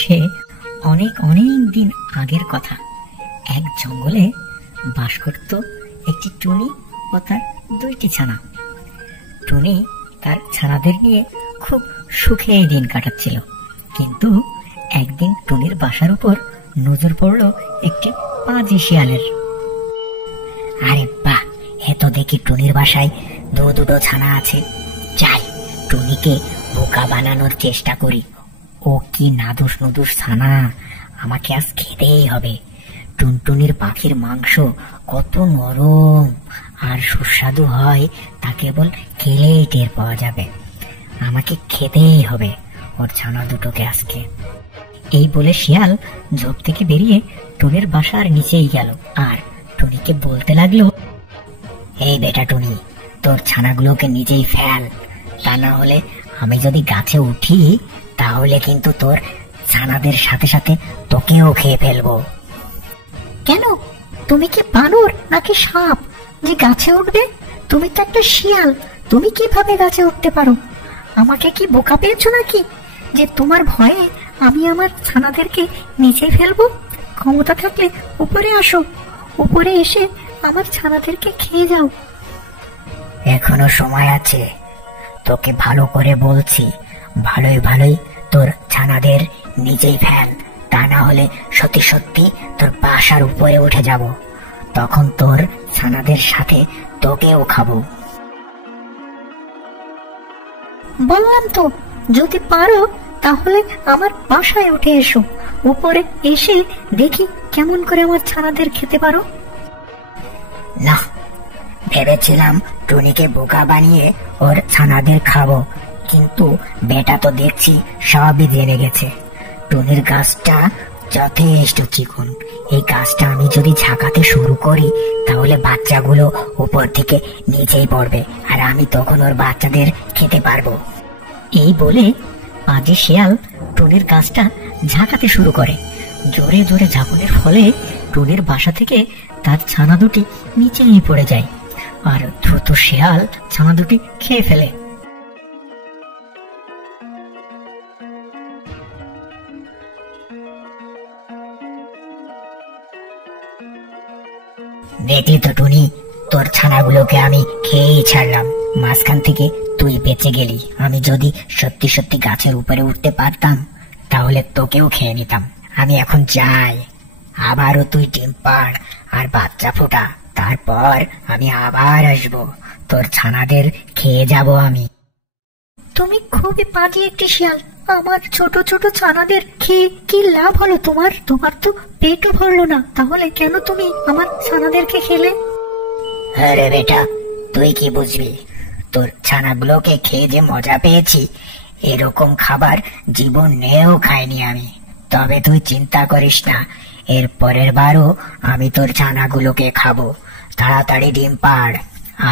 সে অনেক অনেক দিন আগের কথা। এক জঙ্গলে বাস করত একটি টুনি ও তার দুইটি ছানা। টুনি তার ছানাদের নিয়ে খুব সুখে দিন কাটাচ্ছিল, কিন্তু একদিন টুনির বাসার উপর নজর পড়ল একটি পাজি শিয়ালের। আরে বাহ, এত দেখি টুনির বাসায় দুটো ছানা আছে। যাই, টুনিকে বোকা বানানোর চেষ্টা করি। ও কি নাদুস নুদুস ছানা, আমাকে আজ খেতেই হবে। টুনটুনির পাখির মাংস কত নরম আর সুস্বাদু হয় তা কেবল খেলেই টের পাওয়া যাবে। আমাকে খেতেই হবে ওর ছানা দুটোকে আজকে। এই বলে শিয়াল ঝোপ থেকে বেরিয়ে টুনির বাসার নিচেই গেল আর টুনিকে বলতে লাগলো, এই বেটা টুনি, তোর ছানাগুলোকে নিজেই ফেল, তা না হলে আমি যদি গাছে উঠি তাহলে কিন্তু তোর ছানাদের সাথে সাথে তোকেও খেয়ে ফেলবো। কেন, তুমি কি বানর নাকি সাপ যে গাছে উঠবে? তুমি তো একটা শিয়াল, তুমি কিভাবে গাছে উঠতে পারো? আমাকে কি বোকা পেয়েছো নাকি যে তোমার ভয়ে আমি আমার ছানাদেরকে নিচে ফেলবো? ক্ষমতা থাকলে উপরে আসো, উপরে এসে আমার ছানাদেরকে খেয়ে যাও। এখনো সময় আছে, তোকে ভালো করে বলছি, ভালোই ভালোই তোর ছানাদের নিজেই ফেল, তা না হলে সত্যি সত্যি তোর বাসার উপরে উঠে যাব, তখন তোর ছানাদের সাথে তোকেও খাবো। বললাম তো, যদি পারো তাহলে আমার বাসায় উঠে এসো, উপরে এসে দেখি কেমন করে আমার ছানাদের খেতে পারো। না, ভেবেছিলাম টুনিকে বোকা বানিয়ে ওর ছানাদের খাবো, কিন্তু বেটা তো দেখছি সবই জেনে গেছে। টুনির গাছটা যথেষ্ট চিকন, এই গাছটা আমি যদি ঝাঁকাতে শুরু করি তাহলে বাচ্চাগুলো উপর থেকে নিচেই পড়বে আর আমি তখন ওর বাচ্চাদের খেতে পারবো। এই বলে পাজি শিয়াল টুনির গাছটা ঝাঁকাতে শুরু করে। জোরে জোরে ঝাঁকুনির ফলে টুনির বাসা থেকে তার ছানা দুটি নিচেই পড়ে যায় আর দ্রুত শিয়াল ছানা দুটি খেয়ে ফেলে। দেখলি তো টুনি, তোর ছানাগুলোকে আমি খেয়েই ছাড়লাম, মাঝখান থেকে তুই বেঁচে গেলি। আমি যদি সত্যি সত্যি গাছের উপরে উঠতে পারতাম তাহলে তোকেও খেয়ে নিতাম। আমি এখন যাই, আবারও তুই ডিম পাড় আর বাচ্চা ফোটা, তারপর আমি আবার আসবো, তোর ছানাদের খেয়ে যাব আমি। তুমি খুবই পাজি একটি শিয়াল, আমার ছোট ছোট ছানাদের খেয়ে কি লাভ হলো তোমার? তোমার তো পেটও ভরলো না, তাহলে কেন তুমি আমার ছানাদেরকে খেলে? আরে বেটা, তুই কি বুঝবি? তোর ছানাগুলোকে খেয়ে যে মজা পেয়েছি, এরকম খাবার জীবন নেও খাইনি আমি। তবে তুই চিন্তা করিস না, এর পরের বারও আমি তোর ছানাগুলোকে খাবো। তাড়াতাড়ি ডিম পাড়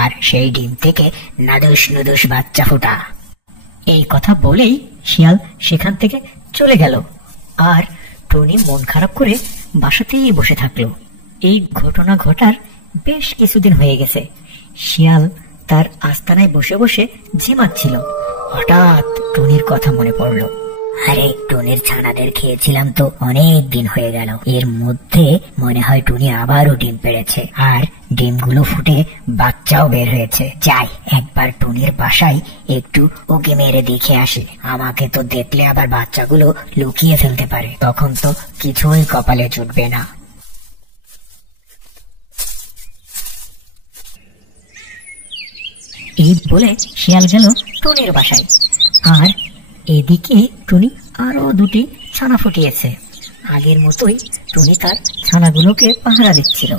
আর সেই ডিম থেকে নাদুস নুদুস বাচ্চা ফোটা। এই কথা বলেই শিয়াল সেখান থেকে চলে গেল আর টুনি মন খারাপ করে বাসাতেই বসে থাকলো। এই ঘটনা ঘটার বেশ কিছুদিন হয়ে গেছে। শিয়াল তার আস্তানায় বসে বসে ঝিমাচ্ছিল। হঠাৎ টুনির কথা মনে পড়লো, আরে টুনির ছানাদের খেয়েছিলাম তো অনেক দিন হয়ে গেল, এর মধ্যে মনে হয় টুনি আবারও ডিম পেড়েছে আর ডিমগুলো ফুটে বাচ্চাও বের হয়েছে। যাই, একবার টুনির বাসায় একটু ওকে মেরে দেখে আসি, আমাকে তো দেখলে আবার বাচ্চাগুলো লুকিয়ে ফেলতে পারে, তখন তো কিছুই কপালে জুটবে না। এই বলে শিয়াল গেল টুনির বাসায় আর এদিকে টুনি আরো দুটি ছানা ফুটিয়েছে। আগের মতোই টুনি তার ছানাগুলোকে পাহারা দিচ্ছিল।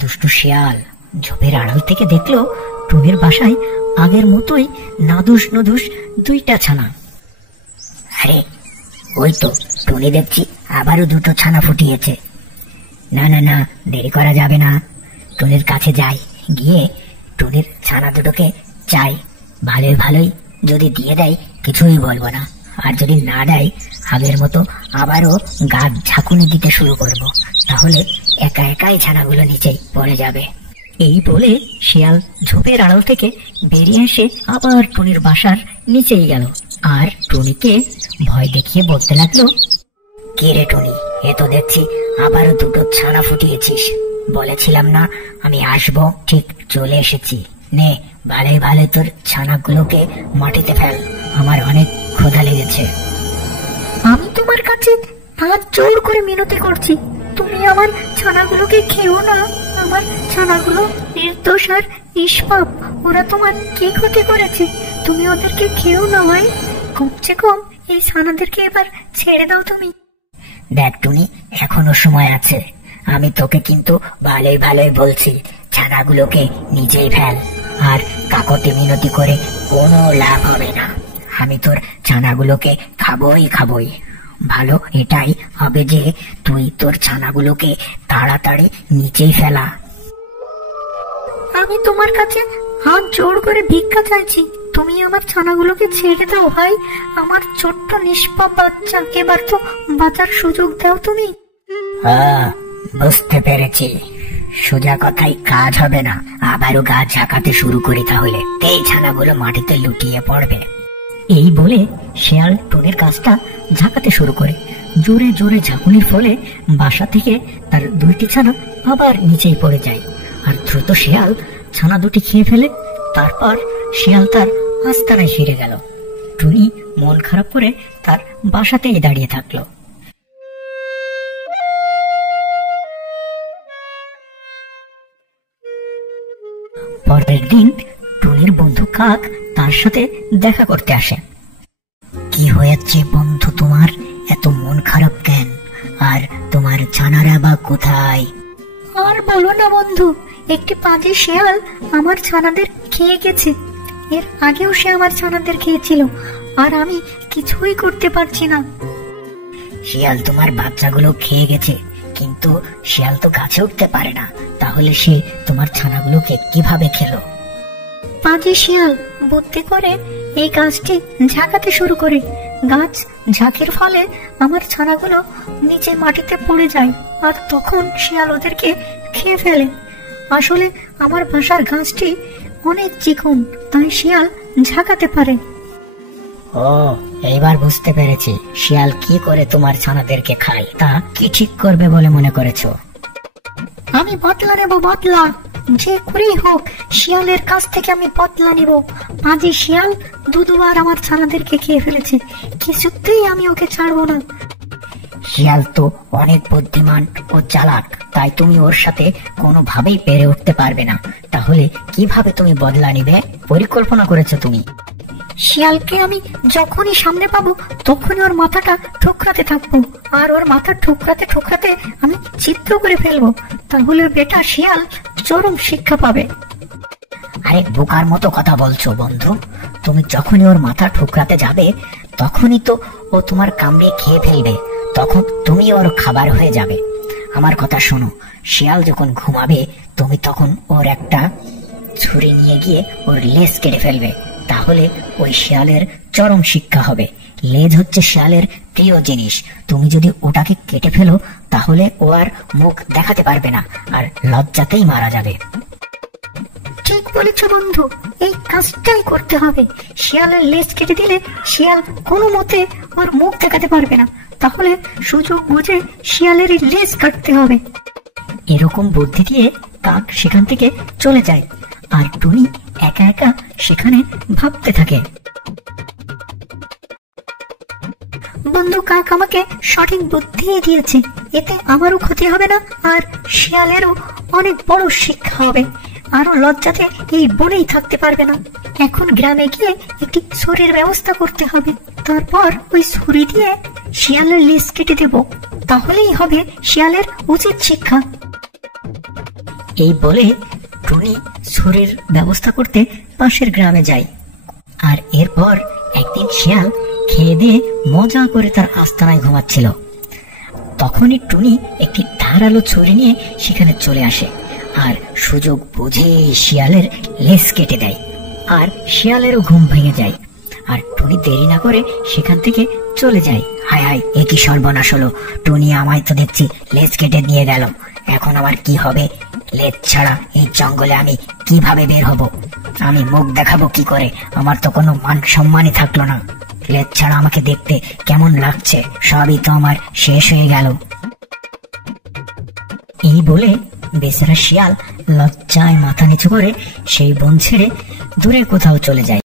দুষ্টু শিয়াল ঝোপের আড়াল থেকে দেখলো টুনির বাসায় আগের মতোই নাদুস নুদুস দুইটা ছানা। আরে ওই তো টুনি দেখছি আবারও দুটো ছানা ফুটিয়েছে। না না না, দেরি করা যাবে না, টুনির কাছে যাই, গিয়ে টুনির ছানা দুটোকে চাই, ভালোই ভালোই যদি দিয়ে দেয় কিছুই বলবো না, আর যদি না দেয় আগের মতো আবারও গাছ ঝাঁকুনি দিতে শুরু করব, তাহলে একা একাই ছানাগুলো নিচেই পড়ে যাবে। এই বলে শিয়াল ঝোপের আড়াল থেকে বেরিয়ে এসে আবার টুনির বাসার নিচেই গেল আর টুনিকে ভয় দেখিয়ে বলতে লাগলো, কে রে টুনি, এ তো দেখছি আবারও দুটো ছানা ফুটিয়েছিস। বলেছিলাম না আমি আসবো, ঠিক চলে এসেছি। নে, ভালোই ভালো তোর ছানাগুলোকে মাটিতে ফেল, আমার অনেক ক্ষুধা লেগেছে। আমি তোমার কাছে হাত জোর করে মিনতি করছি, তুমি আমার ছানাগুলোকে খেও না। আমার ছানাগুলো নির্দোষ আর নিষ্পাপ, ওরা তোমার কি ক্ষতি করেছে? তুমি ওদেরকে খেও না ভাই, কমসে কম এই ছানাদেরকে এবার ছেড়ে দাও তুমি। দেখ টুনি, এখনো সময় আছে, আমি তোকে কিন্তু ভালোই ভালোই বলছি, ছানাগুলোকে নিজেই ফেল। আর কাকতি মিনতি করে কোনো লাভ হবে না, আমি তোর ছানাগুলোকে খাবই। ভালো এটাই হবে যে তুই তোর ছানাগুলোকে তাড়াতাড়ি নিচেই ফেলা। আমি তোমার কাছে হাত জোড় করে ভিক্ষা চাইছি, তুমি আমার ছানাগুলোকে ছেড়ে দাও ভাই। আমার ছোট্ট নিষ্পাপ বাচ্চা, এবার তো বাঁচার সুযোগ দাও তুমি। বুঝতে পেরেছি, সোজা কথাই কাজ হবে না, আবারও গা ঝাঁকাতে শুরু করি তাহলে, এই ছানাগুলো মাটিতে লুটিয়ে পড়বে। এই বলে শেয়াল টুনির গাছটা ঝাঁকাতে শুরু করে। জোরে জোরে ঝাঁকুনির ফলে বাসা থেকে তার দুইটি ছানা আবার নিচেই পড়ে যায়। আর দ্রুত শেয়াল ছানা দুটি খেয়ে ফেলে। তারপর শেয়াল তার আস্তানায় ফিরে গেল। টুনি মন খারাপ করে তার বাসাতেই দাঁড়িয়ে থাকলো। পরের দিন টুনির বন্ধু কাক তার সাথে দেখা করতে আসে। কি হয়েছে বন্ধু তোমার, এত মন খারাপ কেন? আর তোমার ছানারা বা কোথায়? আর বলো না বন্ধু, একটি পাজি শেয়াল আমার ছানাদের খেয়ে গেছে। এর আগেও সে আমার ছানাদের খেয়েছিল, আর আমি কিছুই করতে পারছি না। শিয়াল তোমার বাচ্চাগুলো খেয়ে গেছে, কিন্তু শিয়াল তো গাছে উঠতে পারে না, তাহলে সে তোমার ছানাগুলোকে কিভাবে খেলো? পাজি শিয়াল বুদ্ধি করে এই গাছটি ঝাঁকাতে শুরু করে। গাছ ঝাঁকের ফলে আমার ছানাগুলো নিচে মাটিতে পড়ে যায়, আর তখন শিয়াল ওদেরকে খেয়ে ফেলে। আসলে আমার বাসার গাছটি অনেক চিকন, তাই শিয়াল ঝাঁকাতে পারে। ও, এইবার বুঝতে পেরেছি শিয়াল কি করে তোমার ছানাদেরকে খায়। তা কি ঠিক করবে বলে মনে করেছো? আমি বদলা নেব, বদলা যে করেই হোক শিয়ালের কাছ থেকে আমি বদলা নিব। পাজি শিয়াল দুবার আমার ছানাদেরকে খেয়ে ফেলেছে, কিছুতেই আমি ওকে ছাড়বো না। শিয়াল তো অনেক বুদ্ধিমান ও চালাক, তাই তুমি ওর সাথে কোনোভাবেই পেরে উঠতে পারবে না। তাহলে কিভাবে তুমি বদলা নিবে পরিকল্পনা করেছো তুমি? শিয়ালকে আমি যখনই সামনে পাবো তখনই ওর মাথাটা ঠোকরাতে থাকবো, আর ওর মাথা ঠোকরাতে ঠোকরাতে আমি চিত্র করে ফেলবো, তাহলে বেটা শিয়াল চরম শিক্ষা পাবে। আরে বোকার মতো কথা বলছো বন্ধু, তুমি যখনই ওর মাথা ঠোকরাতে যাবে তখনই তো ও তোমার কামড়ে খেয়ে ফেলবে, তখন তুমি ওর খাবার হয়ে যাবে। আমার কথা শোনো, শিয়াল যখন ঘুমাবে তুমি তখন ওর একটা ছুরি নিয়ে গিয়ে ওর লেজ কেটে ফেলবে, তাহলে ওই শিয়ালের চরম শিক্ষা হবে। লেজ হচ্ছে শিয়ালের প্রিয় জিনিস, তুমি যদি ওটাকে কেটে ফেলো তাহলে ও আর মুখ দেখাতে পারবে না, আর লজ্জাতেই মারা যাবে। ঠিক বলেছ বন্ধু, এই কাজটাই করতে হবে। শিয়ালের লেজ কেটে দিলে শিয়াল কোনো মতে ওর মুখ দেখাতে পারবে না, তাহলে সুযোগ বুঝে শিয়ালের লেজ কাটতে হবে। এরকম বুদ্ধি দিয়ে কাক সেখান থেকে চলে যায়, আর টুনি একা একা সেখানে ভাবতে থাকে। বন্ধু কাক আমাকে সঠিক বুদ্ধি দিয়েছে, এতে আমারও ক্ষতি হবে না, আর শিয়ালেরও অনেক বড় শিক্ষা হবে, আরো লজ্জাতে এই বনেই থাকতে পারবে না। এখন গ্রামে গিয়ে একটি ছুরির ব্যবস্থা করতে হবে, তারপর ওই ছুরি দিয়ে শিয়ালের লেজ কেটে দেব, তাহলেই হবে শিয়ালের উচিত শিক্ষা। এই বলে টুনি ছুরির ব্যবস্থা করতে পাশের গ্রামে যায়। আর এরপর একদিন শিয়াল খেয়ে দিয়ে মজা করে তার আস্তানায় ঘুমাচ্ছিল। তখনই টুনি একটি ধারালো ছুরি নিয়ে সেখানে চলে আসে, আর সুযোগ বুঝে শিয়ালের লেজ কেটে দেয়, আর শিয়ালেরও ঘুম ভেঙে যায়। আর টুনি দেরি না করে সেখান থেকে চলে যায়। হায় হায়, এ কি সর্বনাশ হলো, টুনি আমায় তো দেখছি লেজ কেটে নিয়ে গেল, এখন আমার কি হবে? লেজ ছাড়া এই জঙ্গলে আমি কিভাবে বের হব? আমি মুখ দেখাবো কি করে? আমার তো কোনো মান সম্মানই থাকলো না। লেজ ছাড়া আমাকে দেখতে কেমন লাগছে, সবই তো আমার শেষ হয়ে গেল। এই বলে বেচারা শিয়াল লজ্জায় মাথা নিচু করে সেই বন ছেড়ে দূরে কোথাও চলে যায়।